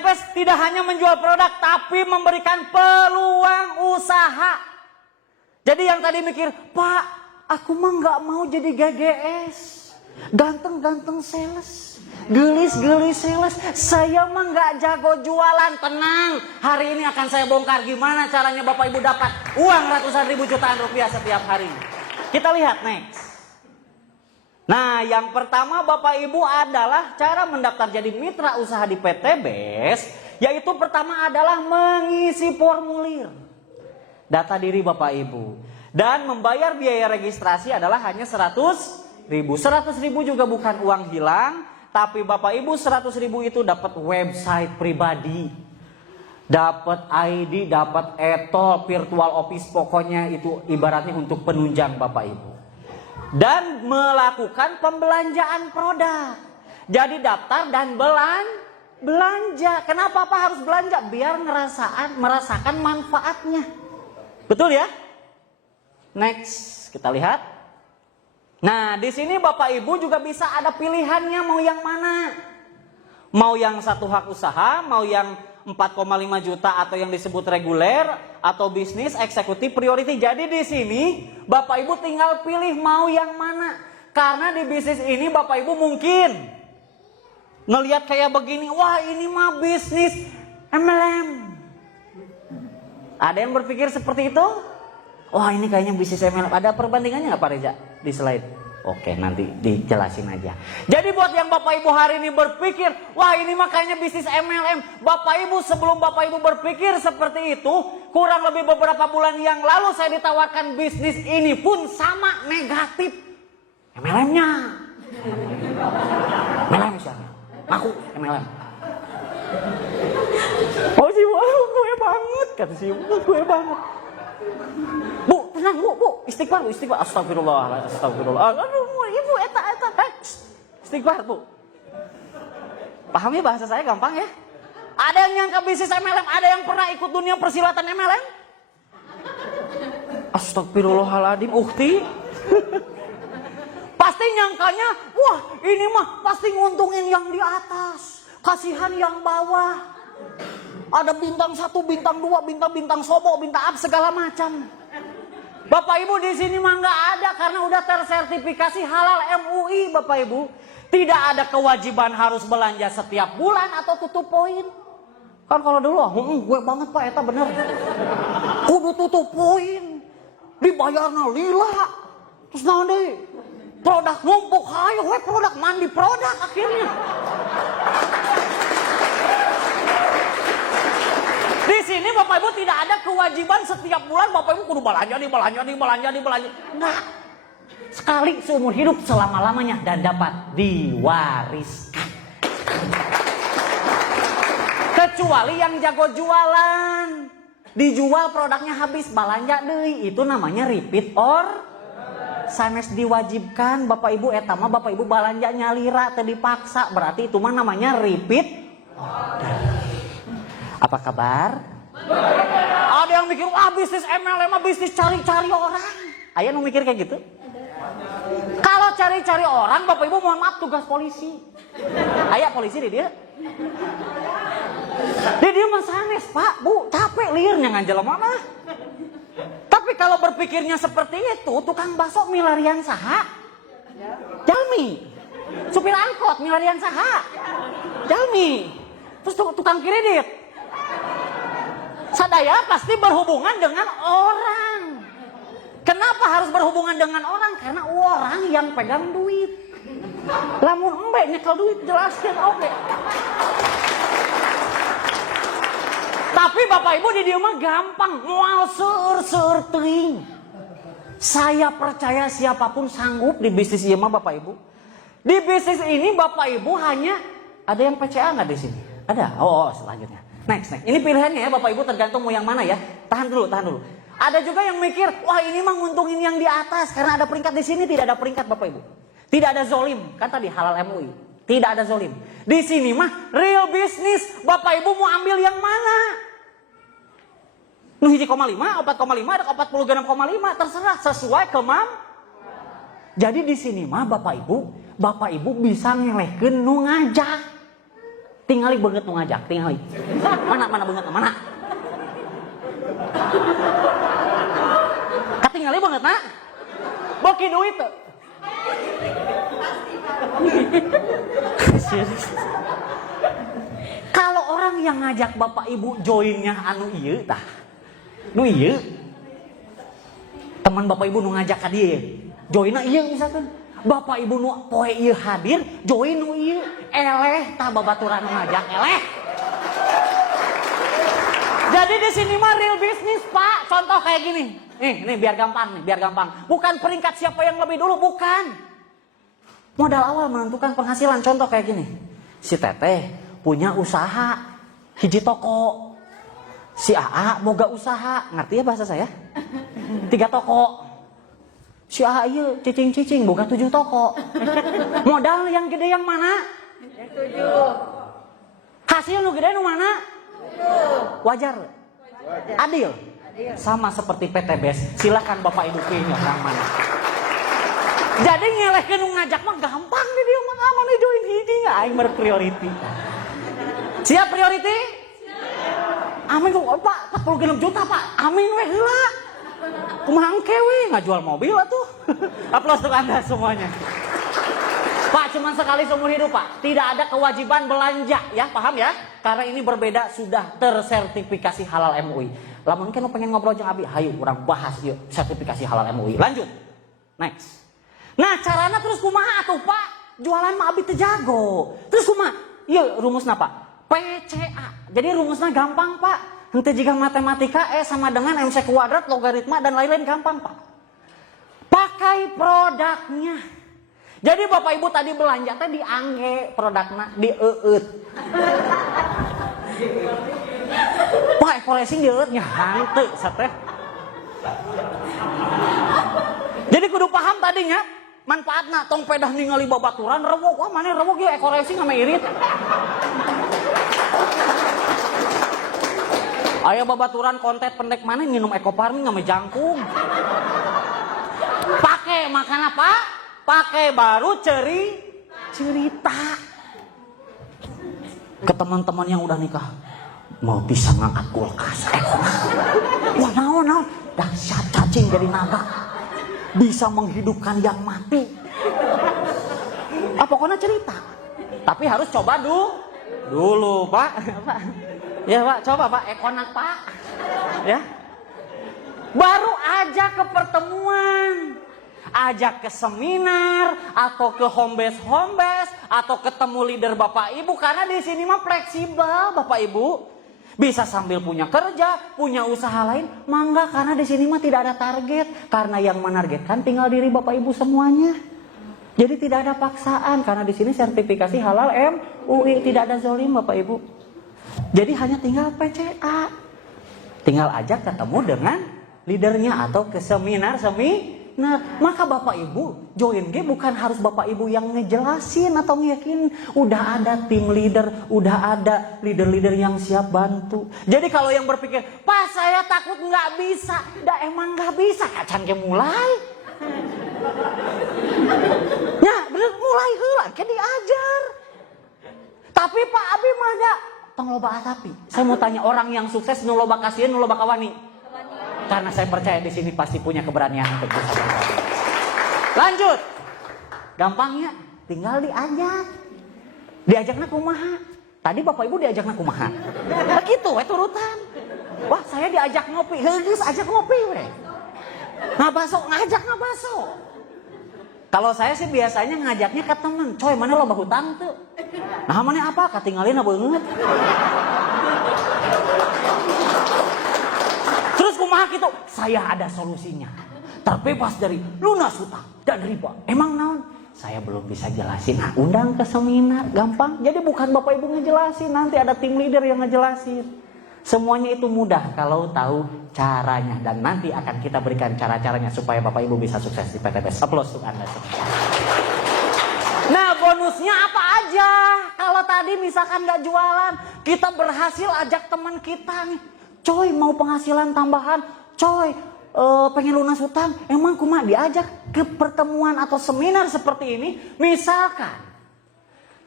PTBS tidak hanya menjual produk, tapi memberikan peluang usaha. Jadi yang tadi mikir, Pak, aku mah nggak mau jadi GGS, ganteng-ganteng sales, gelis-gelis sales. Saya mah nggak jago jualan. Tenang, hari ini akan saya bongkar gimana caranya Bapak Ibu dapat uang ratusan ribu jutaan rupiah setiap hari. Kita lihat next. Nah, yang pertama Bapak Ibu adalah cara mendaftar jadi mitra usaha di PTBS, yaitu pertama adalah mengisi formulir data diri Bapak Ibu. Dan membayar biaya registrasi adalah hanya 100.000. 100.000 juga bukan uang hilang, tapi Bapak Ibu 100.000 itu dapat website pribadi, dapat ID, dapat etol, virtual office, pokoknya itu ibaratnya untuk penunjang Bapak Ibu. Dan melakukan pembelanjaan produk. Jadi daftar dan belanja. Kenapa Pak harus belanja? Biar merasakan manfaatnya. Betul ya? Next, kita lihat. Nah, di sini Bapak Ibu juga bisa ada pilihannya mau yang mana. Mau yang satu hak usaha, mau yang 4,5 juta atau yang disebut reguler atau bisnis eksekutif priority. Jadi di sini Bapak Ibu tinggal pilih mau yang mana. Karena di bisnis ini Bapak Ibu mungkin ngelihat kayak begini, wah ini mah bisnis MLM. Ada yang berpikir seperti itu? Wah ini kayaknya bisnis MLM. Ada perbandingannya nggak Pak Reza di slide? Oke, nanti dijelasin aja. Jadi buat yang Bapak Ibu hari ini berpikir, wah ini makanya bisnis MLM. Bapak Ibu sebelum Bapak Ibu berpikir seperti itu, kurang lebih beberapa bulan yang lalu saya ditawarkan bisnis ini pun sama negatif. MLM-nya. MLM siapa? Aku MLM. Oh sih, gue banget. Kata si gue banget. Bu, tenang bu, istighfar bu, istighfar. Astagfirullah, astagfirullah. Aduh, ibu, eta, istighfar bu. Pahami bahasa saya gampang ya? Ada yang nyangka bisnis MLM, ada yang pernah ikut dunia persilatan MLM? Astagfirullahaladzim, ukti. Pasti nyangkanya, wah ini mah pasti nguntungin yang di atas, kasihan yang bawah. Ada bintang 1, bintang 2, bintang sobo, bintang up segala macam. Bapak Ibu di sini mah nggak ada karena udah tersertifikasi halal MUI Bapak Ibu. Tidak ada kewajiban harus belanja setiap bulan atau tutup poin. Kan kalau dulu, gue banget Pak, eta bener. Kudu tutup poin, dibayarna lila. Terus nanti produk numpuk, hayo we produk mandi produk akhirnya. Di sini Bapak Ibu tidak ada kewajiban setiap bulan Bapak Ibu kudu belanja. Enggak. Sekali seumur hidup selama-lamanya dan dapat diwariskan. Kecuali yang jago jualan. Dijual produknya habis, belanja deui, itu namanya repeat or sanes diwajibkan Bapak Ibu eta mah Bapak Ibu belanja nyalira teu dipaksa, berarti itu mah namanya repeat order. Apa kabar? Ada yang mikir, wah bisnis MLM bisnis cari-cari orang. Ayah nu mikir kayak gitu? Kalau cari-cari orang, Bapak Ibu mohon maaf tugas polisi. Ayah polisi di dia. Dia mah sanes Pak, Bu, capek liurnya nganjel mana. Tapi kalau berpikirnya seperti itu, tukang bakso milarian saha? Jalmi. Supir angkot milarian saha? Jalmi. Terus tukang kredit. Sadaya pasti berhubungan dengan orang. Kenapa harus berhubungan dengan orang? Karena orang yang pegang duit. Lamun embe nyekel duit jelaskan oke. Tapi Bapak Ibu di dieu mah gampang, moal seueur teuing. Saya percaya siapapun sanggup di bisnis ieu mah Bapak Ibu. Di bisnis ini Bapak Ibu hanya ada yang PCA nggak di sini? Ada. Oh, selanjutnya. Next. Ini pilihannya ya Bapak Ibu tergantung mau yang mana ya. Tahan dulu. Ada juga yang mikir, wah ini mah nguntungin yang di atas karena ada peringkat di sini, tidak ada peringkat Bapak Ibu. Tidak ada zolim, kan tadi halal MUI. Tidak ada zolim. Di sini mah real business. Bapak Ibu mau ambil yang mana? Nu 1,5, 4,5, ada 46,5, terserah sesuai Jadi di sini mah Bapak Ibu bisa ngelehkeun nu ngajak. Tingali banget nu ngajak, tingali. Mana banget mana? Katingali banget na? Boki duit tuh. Kalau orang yang ngajak bapak ibu joinnya anu ieu tah. Nu ieu. Teman bapak ibu nu ngajak ka dieu. Joinna ieu misalkan. Bapak ibu nu poe ieu hadir, join nu ieu. Eleh tah babaturan nu ngajak eleh. Jadi di sini mah real bisnis, Pak. Contoh kayak gini. Nih biar gampang. Bukan peringkat siapa yang lebih dulu, bukan. Modal awal menentukan penghasilan. Contoh kayak gini. Si Teteh punya usaha hiji toko. Si AA boga usaha. Ngerti ya bahasa saya? 3 toko. Si AA iya cicing boga 7 toko. Modal yang gede yang mana? Yang 7. Hasil nu gede nu mana? 7. Wajar. Adil. Sama seperti PTBS. Silakan Bapak Ibu pilih yang mana. Jadi ngelehkeun nu ngajak mah gampang deh dia mah aman join hiji aing berpriority. Siap priority? Amin kok Pak 46 juta Pak. Amin we heula. Kumaha engke we ngajual mobil atuh. Aplaus untuk Anda semuanya. Pak cuman sekali seumur hidup Pak. Tidak ada kewajiban belanja ya, paham ya? Karena ini berbeda sudah tersertifikasi halal MUI. Lamun kan pengen ngobrol jeung Abi, hayu urang bahas yuk sertifikasi halal MUI. Lanjut. Next. Nah carana terus kumaha atuh Pak? Jualan mah Abi teu jago. Terus kumaha? Ieu rumusna Pak. PCA. Jadi rumusnya gampang Pak. Henteu jika matematika sama dengan MC kuadrat, logaritma dan lain-lain gampang Pak. Pakai produknya. Jadi Bapak Ibu tadi belanja teh diangge produkna dieut. Pak evaluasi dieutnya hanteu sateh. Jadi kudu paham tadinya manfaatna tong pedah ningali babaturan rewok wah maneh rewok ge evaluasi ngame irit. Aya babaturan konten pendek maneh minum ekoparmi ngame jangkung. Pakai makan apa? Pakai baru cerita ke teman-teman yang udah nikah. Mau bisa ngangkat kulkas. Wah naon dahsyat cacing jadi naga. Bisa menghidupkan yang mati. Pokoknya cerita. Tapi harus coba dulu Pak. Ya Pak, coba Pak, ekonak Pak. Ya. Baru ajak ke pertemuan. Ajak ke seminar atau ke home base atau ketemu leader Bapak Ibu karena di sini mah fleksibel Bapak Ibu. Bisa sambil punya kerja, punya usaha lain, mangga karena di sini mah tidak ada target. Karena yang menargetkan tinggal diri Bapak Ibu semuanya. Jadi tidak ada paksaan karena di sini sertifikasi halal MUI, tidak ada zolim Bapak Ibu. Jadi hanya tinggal PCA. Tinggal ajak ketemu dengan leadernya atau ke seminar. Nah, maka Bapak Ibu join G bukan harus Bapak Ibu yang ngejelasin atau ngeyakinin. Udah ada tim leader, udah ada leader-leader yang siap bantu. Jadi kalau yang berpikir, Pak saya takut nggak bisa. Dah emang nggak bisa, kacan ke mulai. Ya bener mulai heula ke diajar. Tapi Pak Abi mah ada tong loba asapi. Saya mau tanya orang yang sukses nu loba kasihan, nu loba kawani. Karena saya percaya di sini pasti punya keberanian untuk bisa berkata. Lanjut. Gampangnya tinggal diajak. Diajakna kumaha? Tadi Bapak Ibu diajakna kumaha? Begitu we turutan. Wah, saya diajak ngopi. Geus ajak ngopi we. Ngajak ngabaso. Kalau saya sih biasanya ngajaknya ke temen. Coy, mana loba hutang tuh? Nah, mana apa? Katinggalin beungeut. Terus kumaha gitu, saya ada solusinya. Terbebas dari lunas hutang dan riba. Emang naon? Saya belum bisa jelasin. Nah, undang ke seminar, gampang. Jadi bukan Bapak Ibu ngejelasin, nanti ada tim leader yang ngejelasin. Semuanya itu mudah kalau tahu caranya. Dan nanti akan kita berikan cara-caranya supaya Bapak Ibu bisa sukses di PTBS. Aplaus untuk Anda semua. Nah, bonusnya apa aja? Kalau tadi misalkan gak jualan, kita berhasil ajak teman kita nih. Coy mau penghasilan tambahan, coy pengen lunas hutang, emang kumaha diajak ke pertemuan atau seminar seperti ini misalkan.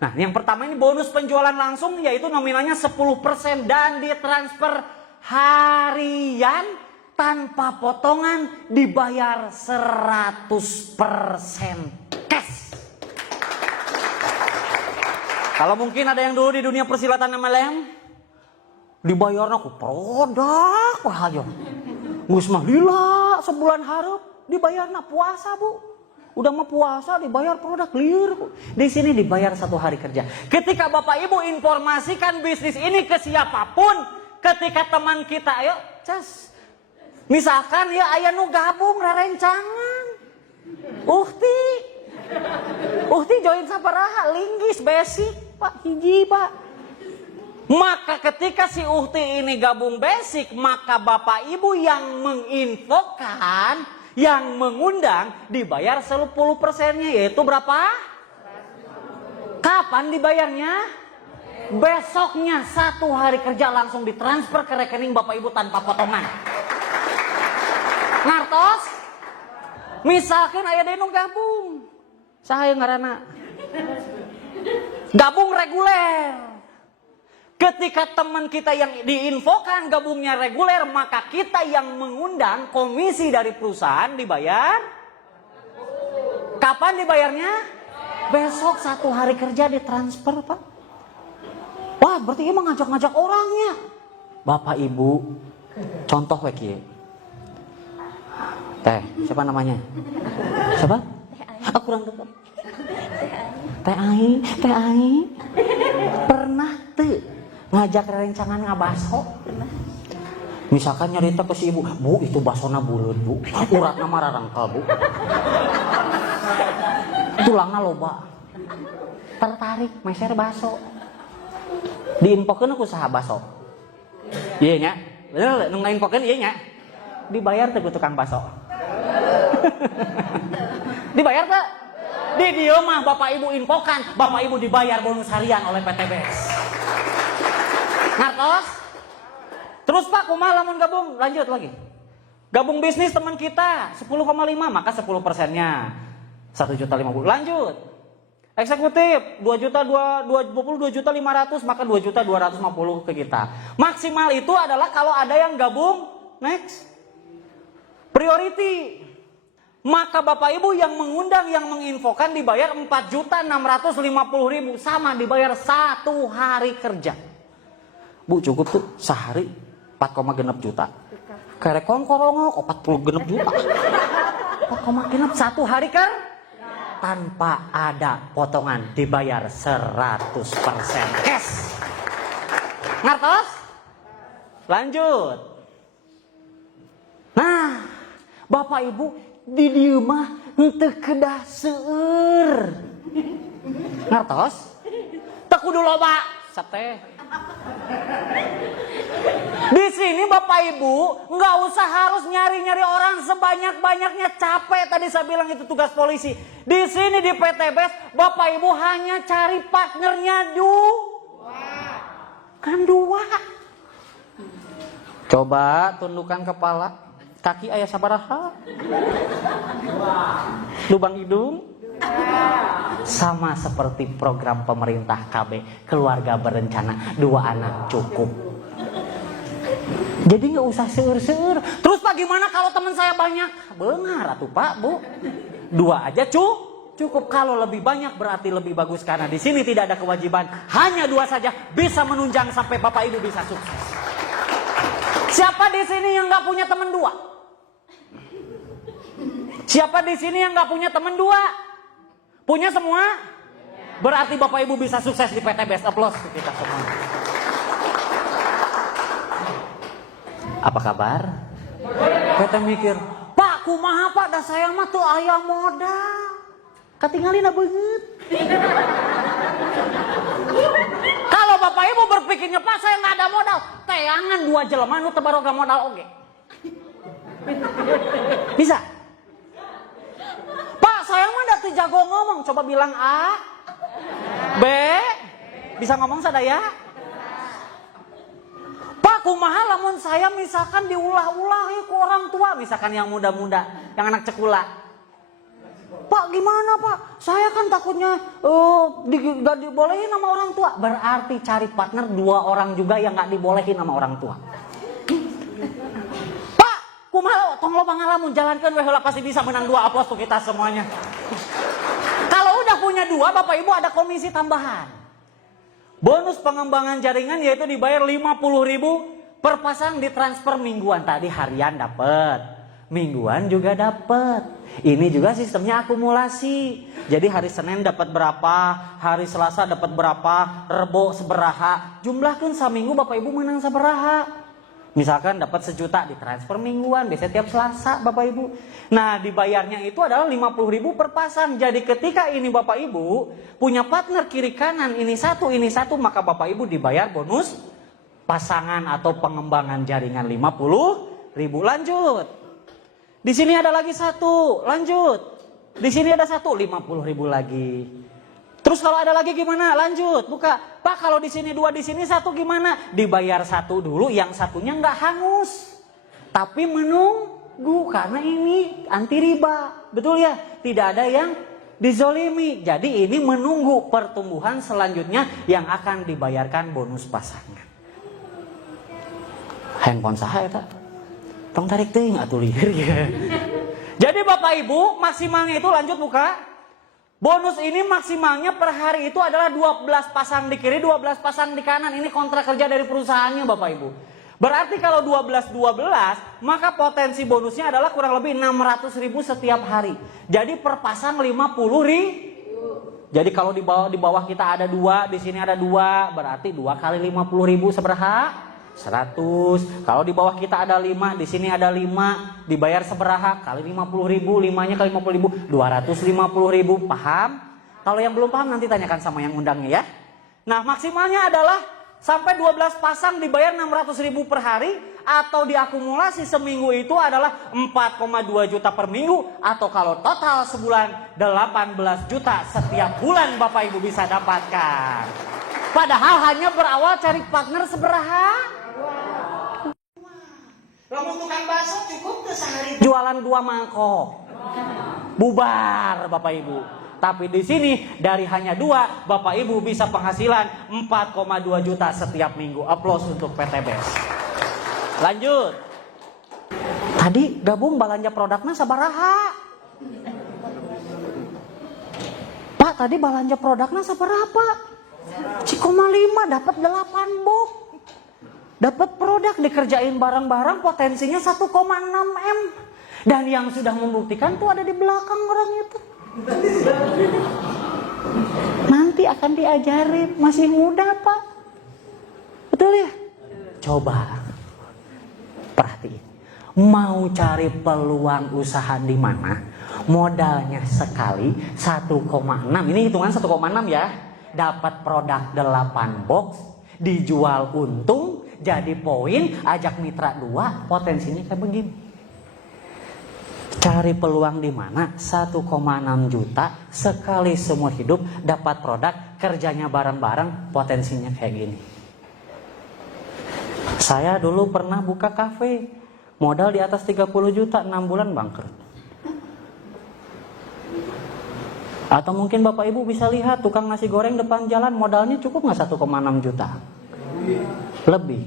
Nah, yang pertama ini bonus penjualan langsung, yaitu nominalnya 10% dan ditransfer harian tanpa potongan, dibayar 100% cash. Kalau mungkin ada yang dulu di dunia persilatan MLM, dibayarnya ku produk wah aja. Geus mah lila sebulan hareup dibayarna puasa, Bu. Udah mau puasa dibayar produk liur. Di sini dibayar 1 hari kerja. Ketika Bapak Ibu informasikan bisnis ini ke siapapun, ketika teman kita, ayo cas. Misalkan ya aya nu gabung rerencangan. Uhti join sabaraha? Linggis basic, Pak, hiji, Pak. Maka ketika si Uhti ini gabung basic, maka Bapak Ibu yang menginfokan, yang mengundang dibayar 10%-nya, yaitu berapa? Kapan dibayarnya? Besoknya 1 hari kerja langsung ditransfer ke rekening Bapak Ibu tanpa potongan. Ngartos? Misalkan aya deui nu gabung. Saha ngaranna? Gabung reguler. Ketika teman kita yang diinfokan gabungnya reguler, maka kita yang mengundang komisi dari perusahaan dibayar. Kapan dibayarnya? Besok 1 hari kerja ditransfer, Pak. Wah, berarti emang ngajak-ngajak orangnya. Bapak Ibu, contoh weki. Teh, siapa namanya? Siapa? Aku kurang dekat. Teh Ai. Pernah tuh ngajak rencangan ngabaso. Misalkan nyarita ke si ibu, Bu itu basona buleud, Bu. Uratna mah rarangkel, Bu. Tulangna loba. Tertarik meser baso. Diinfokeun ku saha baso. Ieu nya. Bener nu ngainfokeun ieu nya. Dibayar teh ku tukang baso. Dibayar teh? Di dieu mah Bapak Ibu infokan, Bapak Ibu dibayar bonus harian oleh PTBS. Ngartos? Terus Pak, kumaha lamun gabung? Lanjut lagi. Gabung bisnis teman kita 10,5, maka 10%-nya 1.050.000. Lanjut. Eksekutif 2.500.000, maka 2.250.000 ke kita. Maksimal itu adalah kalau ada yang gabung next. Priority. Maka Bapak Ibu yang mengundang, yang menginfokan dibayar 4.650.000, sama dibayar 1 hari kerja. Bu cukup tuh sehari 4,6 juta. Kerek kongkorongok 40 juta. 4,6 1 hari kan? Tanpa ada potongan, dibayar 100% cash. Ngertos? Lanjut. Nah, Bapak Ibu di dieu mah henteu kedah seueur. Ngertos? Teu kudu loba sateh. Di sini Bapak Ibu nggak usah harus nyari-nyari orang sebanyak-banyaknya, capek tadi saya bilang itu tugas polisi. Di sini di PTBS Bapak Ibu hanya cari partnernya dua. Coba tundukkan kepala, kaki ayah sabaraha? Lubang hidung? Sama seperti program pemerintah KB, keluarga berencana 2 anak cukup. Jadi nggak usah seur-seur. Terus Pak gimana kalau teman saya banyak? Benar atuh Pak, Bu. 2 aja cukup. Kalau lebih banyak berarti lebih bagus, karena di sini tidak ada kewajiban. Hanya 2 saja bisa menunjang sampai Bapak Ibu bisa sukses. Siapa di sini yang nggak punya teman 2? Siapa di sini yang nggak punya teman 2? Punya semua? Berarti Bapak Ibu bisa sukses di PTBS. Aplaus kita semua. Apa kabar? Kita mikir, Pak kumaha Pak, dah saya mah tuh aya modal. Katinggalina beungeut. Kalau Bapak Ibu berpikirnya, Pak saya nggak ada modal, teangan 2 jelema nu teu baroga modal oge. Bisa? Pak saya mah da teu jago ngomong, coba bilang A, B, bisa ngomong sadaya? Pak kumaha lamun saya misalkan diulah-ulah ku orang tua, misalkan yang muda-muda, yang anak cekula. Pak Pak gimana Pak? Saya kan takutnya gak dibolehin sama orang tua. Berarti cari partner 2 orang juga yang gak dibolehin sama orang tua. Pak, kumaha tong loba ngalamun jalankan we heula pasti bisa menang 2 aplaus tuh kita semuanya. Kalau udah punya 2, Bapak Ibu ada komisi tambahan. Bonus pengembangan jaringan yaitu dibayar 50.000 per pasang, ditransfer mingguan. Tadi harian dapat, mingguan juga dapat. Ini juga sistemnya akumulasi. Jadi hari Senin dapat berapa, hari Selasa dapat berapa, Rebo seberaha. Jumlahkan saminggu Bapak Ibu menang saberaha. Misalkan dapat 1 juta ditransfer mingguan, biasanya tiap Selasa Bapak Ibu. Nah dibayarnya itu adalah 50.000 per pasang. Jadi ketika ini Bapak Ibu punya partner kiri kanan ini satu, maka Bapak Ibu dibayar bonus pasangan atau pengembangan jaringan 50.000. Lanjut. Di sini ada lagi 1, lanjut. Di sini ada 1, 50.000 lagi. Terus kalau ada lagi gimana? Lanjut, buka. Pak kalau di sini 2, di sini 1 gimana? Dibayar 1 dulu, yang satunya nggak hangus. Tapi menunggu karena ini anti riba. Betul ya? Tidak ada yang dizolimi. Jadi ini menunggu pertumbuhan selanjutnya yang akan dibayarkan bonus pasangan. Handphone saha eta? Tong tarik teuing atuh lieur ya. Jadi Bapak Ibu maksimalnya itu lanjut buka. Bonus ini maksimalnya per hari itu adalah 12 pasang di kiri, 12 pasang di kanan. Ini kontrak kerja dari perusahaannya Bapak Ibu. Berarti kalau 12-12, maka potensi bonusnya adalah kurang lebih 600.000 setiap hari. Jadi per pasang 50.000. Jadi kalau di bawah kita ada 2, di sini ada 2, berarti 2 kali 50.000 seberapa? 100. Kalau di bawah kita ada 5, di sini ada 5, dibayar seberaha kali 50.000, 5-nya kali 50.000, 250.000. Paham? Kalau yang belum paham nanti tanyakan sama yang undangnya ya. Nah, maksimalnya adalah sampai 12 pasang dibayar 600.000 per hari, atau diakumulasi seminggu itu adalah 4,2 juta per minggu, atau kalau total sebulan 18 juta setiap bulan Bapak Ibu bisa dapatkan. Padahal hanya berawal cari partner seberaha. Lamun tukang bakso cukup tuh sehari jualan 2 mangkok. Bubar Bapak Ibu. Tapi di sini dari hanya 2, Bapak Ibu bisa penghasilan 4,2 juta setiap minggu. Aplaus untuk PTBS. Lanjut. Tadi gabung belanja produknya sabaraha? Pak, tadi belanja produknya sabaraha? 1,5 dapat 8 box. Dapat produk dikerjain bareng-bareng potensinya 1,6 M. Dan yang sudah membuktikan tuh ada di belakang orang itu. Nanti akan diajarin, masih muda Pak. Betul ya? Coba perhatiin. Mau cari peluang usaha di mana? Modalnya sekali 1,6. Ini hitungan 1,6 ya. Dapat produk 8 box, dijual untung, jadi poin, ajak mitra 2, potensinya kayak begini. Cari peluang di mana? 1,6 juta sekali seumur hidup dapat produk, kerjanya bareng-bareng, potensinya kayak gini. Saya dulu pernah buka kafe, modal di atas 30 juta, 6 bulan bangkrut. Atau mungkin Bapak Ibu bisa lihat tukang nasi goreng depan jalan, modalnya cukup nggak 1,6 juta? Lebih.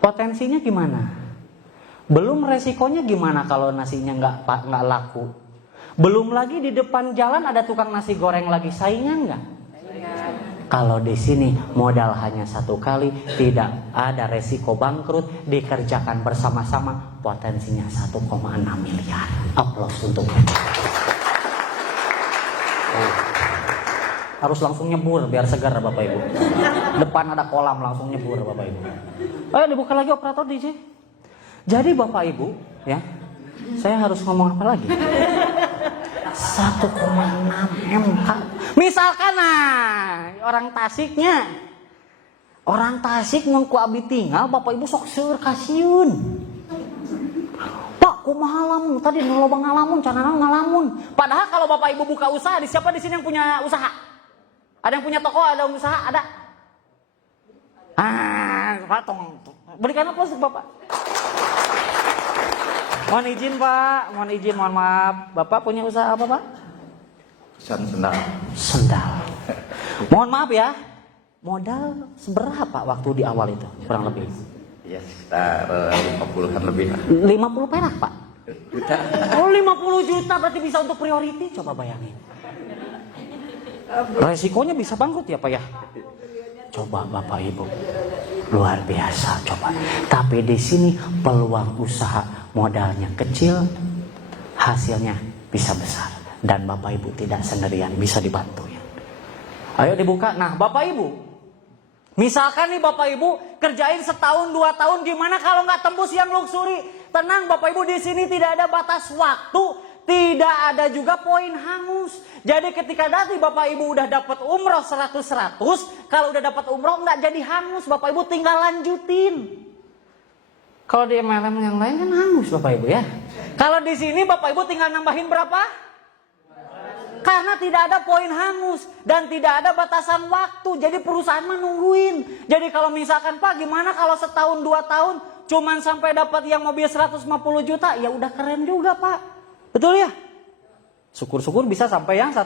Potensinya gimana? Belum resikonya gimana kalau nasinya nggak laku? Belum lagi di depan jalan ada tukang nasi goreng lagi, saingan nggak? Kalau di sini modal hanya 1 kali, tidak ada resiko bangkrut, dikerjakan bersama-sama, potensinya 1,6 miliar. Aplaus untuk itu. Harus langsung nyebur biar segar Bapak Ibu. Depan ada kolam langsung nyebur Bapak Ibu. Dibuka lagi operator DJ. Jadi Bapak Ibu ya, saya harus ngomong apa lagi? 1,6 M. Misalkan orang Tasik ngku abi tinggal, Bapak Ibu sok seur kasiun. Pak, kumaha lamun? Tadi loba ngalamun, canana ngalamun. Padahal kalau Bapak Ibu buka usaha, siapa di sini yang punya usaha? Ada yang punya toko, ada yang usaha, ada? Pak, berikan aplaus Bapak. Mohon izin Pak, mohon izin, mohon maaf. Bapak punya usaha apa Pak? Sendal. Sendal. Mohon maaf ya, modal seberapa waktu di awal itu kurang lebih? Ya sekitar 50-an lebih lah. 50 perak Pak? Juta. Oh 50 juta berarti bisa untuk priority, coba bayangin. Resikonya bisa bangkrut ya Pak ya? Coba Bapak Ibu, luar biasa coba. Tapi di sini peluang usaha modalnya kecil, hasilnya bisa besar. Dan Bapak Ibu tidak sendirian, bisa dibantu ya. Ayo dibuka. Nah Bapak Ibu, misalkan nih Bapak Ibu kerjain setahun 2 tahun, gimana kalau nggak tembus yang luxury? Tenang Bapak Ibu, di sini tidak ada batas waktu. Tidak ada juga poin hangus. Jadi ketika nanti Bapak Ibu udah dapat umroh 100-100, kalau udah dapat umroh nggak jadi hangus, Bapak Ibu tinggal lanjutin. Kalau di MLM yang lain kan hangus Bapak Ibu ya. Kalau di sini Bapak Ibu tinggal nambahin berapa? Karena tidak ada poin hangus dan tidak ada batasan waktu. Jadi perusahaan menungguin. Jadi kalau misalkan Pak, gimana kalau setahun 2 tahun cuman sampai dapat yang mobil 150 juta, ya udah keren juga Pak. Betul ya? Syukur-syukur bisa sampai yang 1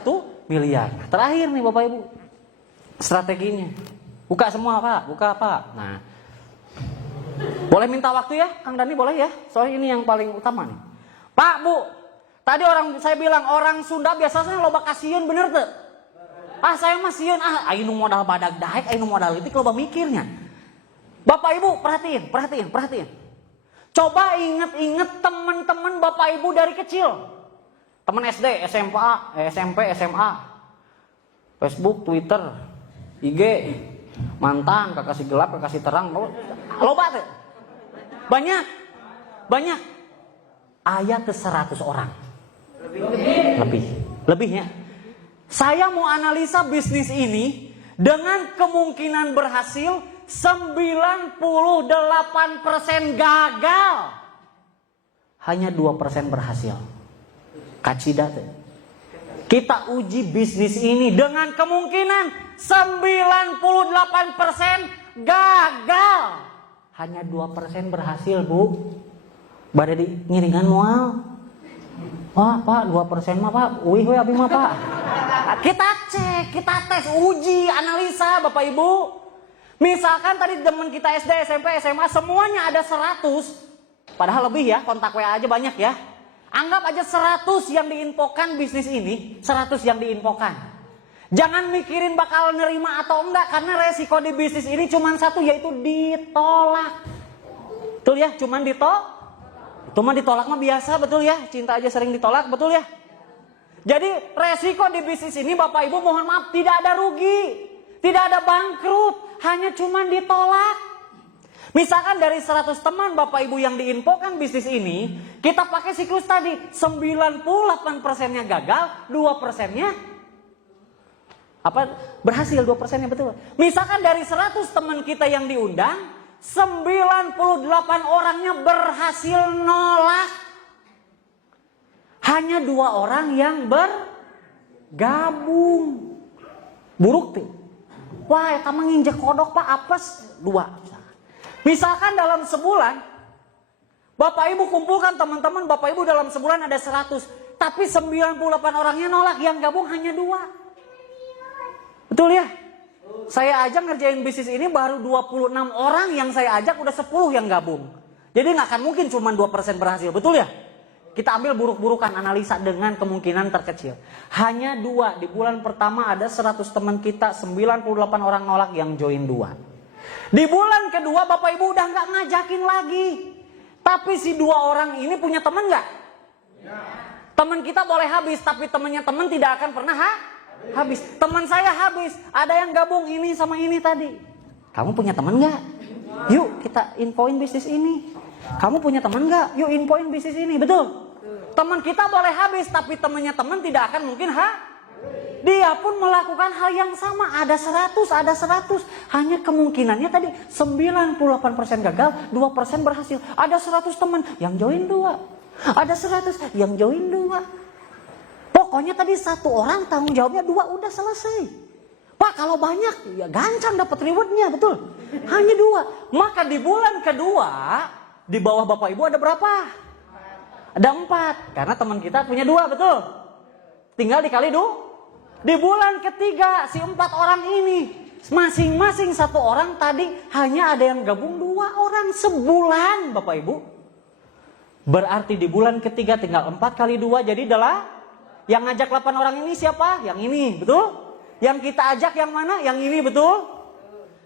miliar. Nah, terakhir nih Bapak Ibu, strateginya. Buka semua Pak, buka Pak. Nah, boleh minta waktu ya, Kang Dani boleh ya? Soalnya ini yang paling utama nih. Pak, Bu, tadi saya bilang orang Sunda biasanya loba kasiun, bener tuh? Ah saya mah sieun, ayo modal badag daek, ayo modal litik loba mikirnya. Bapak Ibu perhatiin. Coba inget-inget teman-teman Bapak Ibu dari kecil. Teman SD, SMP, SMA. Facebook, Twitter, IG. Mantan, kekasih gelap, kekasih terang. Loba tuh. Banyak. Aya ke 100 orang. Lebihnya. Saya mau analisa bisnis ini dengan kemungkinan berhasil 98% gagal. Hanya 2% berhasil. Kacida tuh. Kita uji bisnis ini dengan kemungkinan 98% gagal. Hanya 2% berhasil, Bu. Bade di ngiringan moal. Wah, Pak, 2% mah, Pak. Wih, abi mah, Pak. Kita cek, kita tes, uji, analisa, Bapak Ibu. Misalkan tadi teman kita SD, SMP, SMA semuanya ada 100. Padahal lebih ya, kontak WA aja banyak ya. Anggap aja 100 yang diinfokan bisnis ini, 100 yang diinfokan. Jangan mikirin bakal nerima atau enggak, karena resiko di bisnis ini cuma satu, yaitu ditolak. Betul ya, cuman ditolak. Itu mah ditolak mah biasa, betul ya. Cinta aja sering ditolak, betul ya. Jadi resiko di bisnis ini Bapak Ibu mohon maaf tidak ada rugi. Tidak ada bangkrut, hanya cuman ditolak. Misalkan dari 100 teman Bapak Ibu yang diinfokan bisnis ini, kita pakai siklus tadi, 98%-nya gagal, 2%-nya berhasil, 2%-nya betul. Misalkan dari 100 teman kita yang diundang, 98 orangnya berhasil nolak. Hanya 2 orang yang bergabung. Buruk tuh. Wah, eta mah nginjek kodok Pak, apes 2. Misalkan dalam sebulan, Bapak Ibu kumpulkan teman-teman Bapak Ibu dalam sebulan ada 100. Tapi 98 orangnya nolak, yang gabung hanya 2. Betul ya? Saya aja ngerjain bisnis ini baru 26 orang yang saya ajak, udah 10 yang gabung. Jadi gak akan mungkin cuma 2% berhasil, betul ya? Kita ambil buruk-burukan analisa dengan kemungkinan terkecil. Hanya 2, di bulan pertama ada 100 teman kita, 98 orang nolak yang join 2. Di bulan kedua Bapak Ibu udah gak ngajakin lagi. Tapi si 2 orang ini punya teman gak? Ya. Teman kita boleh habis, tapi temannya teman tidak akan pernah habis. Teman saya habis, ada yang gabung ini sama ini tadi. Kamu punya teman gak? Yuk kita infoin bisnis ini. Kamu punya teman gak? Yuk infoin bisnis ini, betul? Teman kita boleh habis, tapi temannya teman tidak akan mungkin dia pun melakukan hal yang sama. Ada 100. Hanya kemungkinannya tadi 98% gagal, 2% berhasil. Ada 100 teman yang join 2. Ada 100 yang join 2. Pokoknya tadi 1 orang tanggung jawabnya 2, udah selesai. Pak kalau banyak ya gancang dapat rewardnya, betul? Hanya 2. Maka di bulan kedua di bawah Bapak Ibu ada berapa? Ada 4, karena teman kita punya 2, betul? Tinggal dikali di bulan ketiga si 4 orang ini, masing-masing 1 orang tadi hanya ada yang gabung 2 orang sebulan, Bapak Ibu. Berarti di bulan ketiga tinggal 4 kali 2, jadi adalah yang ngajak 8 orang ini siapa? Yang ini, betul? Yang kita ajak yang mana? Yang ini, betul?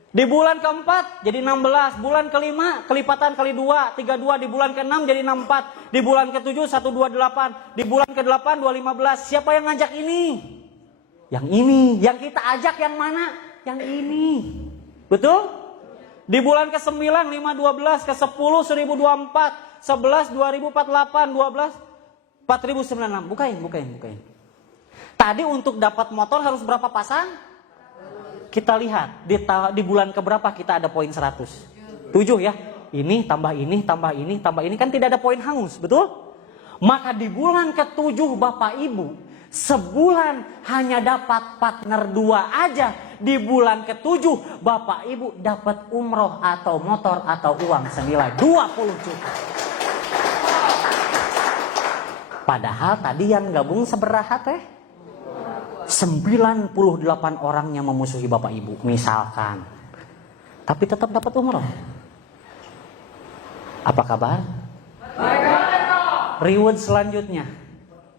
Di bulan keempat jadi 16, bulan kelima kelipatan kali 2, 32, di bulan ke-6 jadi 64, di bulan ke-7 128, di bulan ke-8 215. Siapa yang ngajak ini? Yang ini. Yang kita ajak yang mana? Yang ini. Betul? Di bulan ke-9 512, ke-10 1024, 11 2048, 12 4096. Bukain. Tadi untuk dapat motor harus berapa pasang? Kita lihat di bulan keberapa kita ada poin 100. 7 ya. Ini tambah ini, tambah ini, tambah ini, kan tidak ada poin hangus, betul? Maka di bulan ke-7 Bapak Ibu, sebulan hanya dapat partner 2 aja. Di bulan ke-7 Bapak Ibu dapat umroh atau motor atau uang senilai 20 juta. Padahal tadi yang gabung seberaha teh? 98 orangnya memusuhi Bapak Ibu misalkan, tapi tetap dapat umroh. Apa kabar? Reward selanjutnya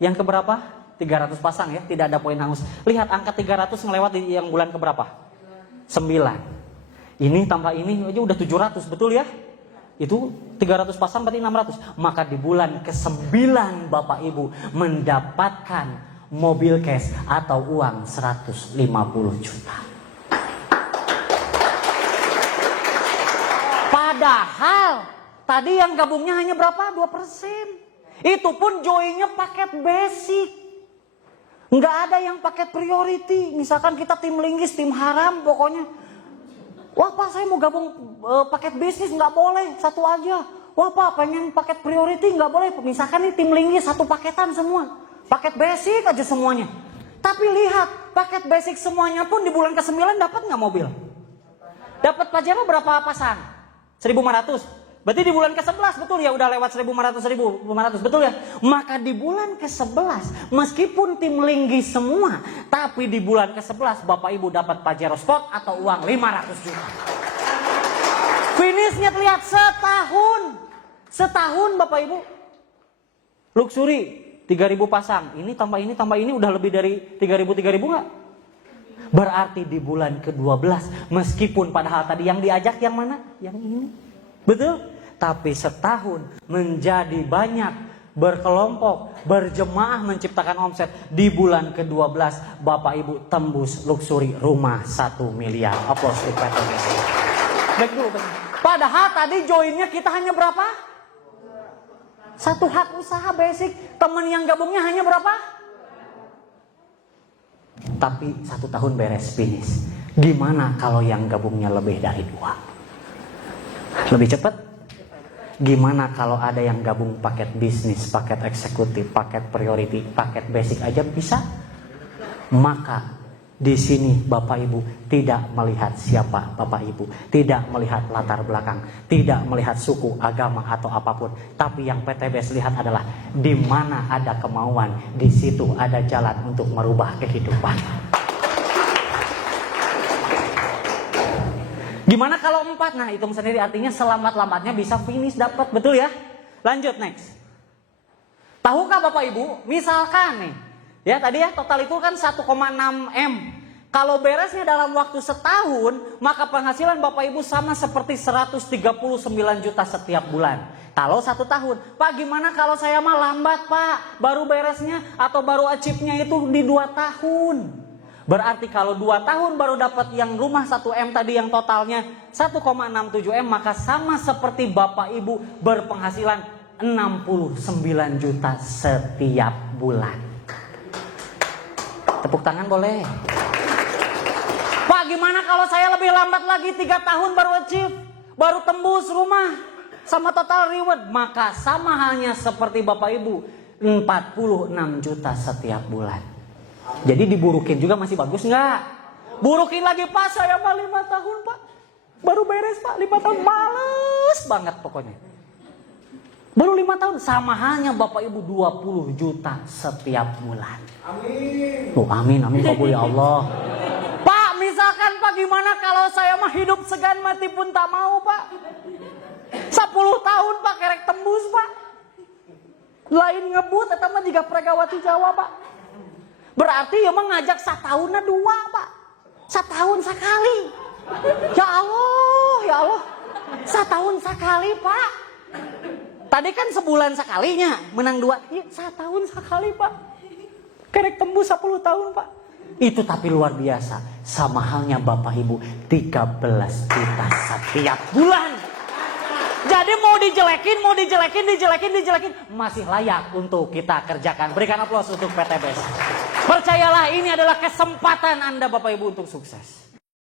yang keberapa? 300 pasang ya, tidak ada poin hangus. Lihat angka 300 ngelewat di yang bulan keberapa? 9. Ini tambah ini aja udah 700, betul ya? Itu 300 pasang berarti 600. Maka di bulan ke-9 Bapak Ibu mendapatkan mobil cash atau uang 150 juta. Padahal tadi yang gabungnya hanya berapa? 2%. Itu pun joinnya paket basic. Nggak ada yang paket priority. Misalkan kita tim linggis, tim haram pokoknya. Wah Pak, saya mau gabung paket bisnis, nggak boleh, 1 aja. Wah Pak, pengen paket priority, nggak boleh. Misalkan ini tim linggis 1 paketan semua. Paket basic aja semuanya. Tapi lihat, paket basic semuanya pun di bulan ke-9 dapat nggak mobil? Dapat Pajero berapa pasang? 1.500. Berarti di bulan ke-11 betul ya, udah lewat 1.500, betul ya? Maka di bulan ke-11 meskipun tim linggis semua, tapi di bulan ke-11 Bapak Ibu dapat Pajero Sport atau uang 500 juta. Finishnya terlihat setahun Bapak Ibu. Luxury 3.000 pasang, ini tambah ini udah lebih dari 3.000 nggak? Berarti di bulan ke-12 meskipun padahal tadi yang diajak yang mana? Yang ini, betul? Tapi setahun menjadi banyak, berkelompok, berjemaah menciptakan omset. Di bulan ke-12 Bapak Ibu tembus luxury rumah 1 miliar. Aplaus untuk Pak. Baik dulu. Padahal tadi joinnya kita hanya berapa? 1 hak usaha basic. Temen yang gabungnya hanya berapa? Tapi 1 tahun beres finish. Gimana kalau yang gabungnya lebih dari 2? Lebih cepat? Gimana kalau ada yang gabung paket bisnis, paket eksekutif, paket priority, paket basic aja bisa? Maka di sini Bapak Ibu tidak melihat siapa Bapak Ibu, tidak melihat latar belakang, tidak melihat suku, agama atau apapun, tapi yang PTBS lihat adalah di mana ada kemauan, di situ ada jalan untuk merubah kehidupan. Gimana kalau 4? Nah, hitung sendiri, artinya selambat-lambatnya bisa finish dapat, betul ya? Lanjut next. Tahukah Bapak Ibu, misalkan nih, ya tadi ya total itu kan 1,6 M. Kalau beresnya dalam waktu setahun, maka penghasilan Bapak Ibu sama seperti 139 juta setiap bulan. Kalau 1 tahun, Pak gimana kalau saya mah lambat Pak, baru beresnya atau baru achieve-nya itu di 2 tahun. Berarti kalau 2 tahun baru dapat yang rumah 1 M tadi yang totalnya 1,67 M, maka sama seperti Bapak Ibu berpenghasilan 69 juta setiap bulan. Tepuk tangan boleh. Pak gimana kalau saya lebih lambat lagi 3 tahun baru achieve, baru tembus rumah sama total reward, maka sama halnya seperti Bapak Ibu 46 juta setiap bulan. Jadi diburukin juga masih bagus nggak? Burukin lagi Pak, saya mah 5 tahun Pak, baru beres Pak, 5 tahun males banget pokoknya. Baru 5 tahun, sama halnya Bapak Ibu 20 juta setiap bulan. Amin. Oh, amin, amin kabul ya Allah. Pak, misalkan Pak gimana kalau saya mah hidup segan mati pun tak mau Pak. 10 tahun Pak kerek tembus Pak. Lain ngebut eta mah jiga Pregawati Jawa Pak. Berarti ya mah ngajak satahunna 2 Pak. Setahun sekali. Ya Allah. Setahun sekali Pak. Tadi kan sebulan sekalinya menang 2. Ya, setahun sekali Pak. Kerek tembus 10 tahun Pak. Itu tapi luar biasa. Sama halnya Bapak Ibu 13 juta setiap bulan. Jadi mau dijelekin, masih layak untuk kita kerjakan. Berikan aplaus untuk PTBS. Percayalah ini adalah kesempatan Anda Bapak Ibu untuk sukses.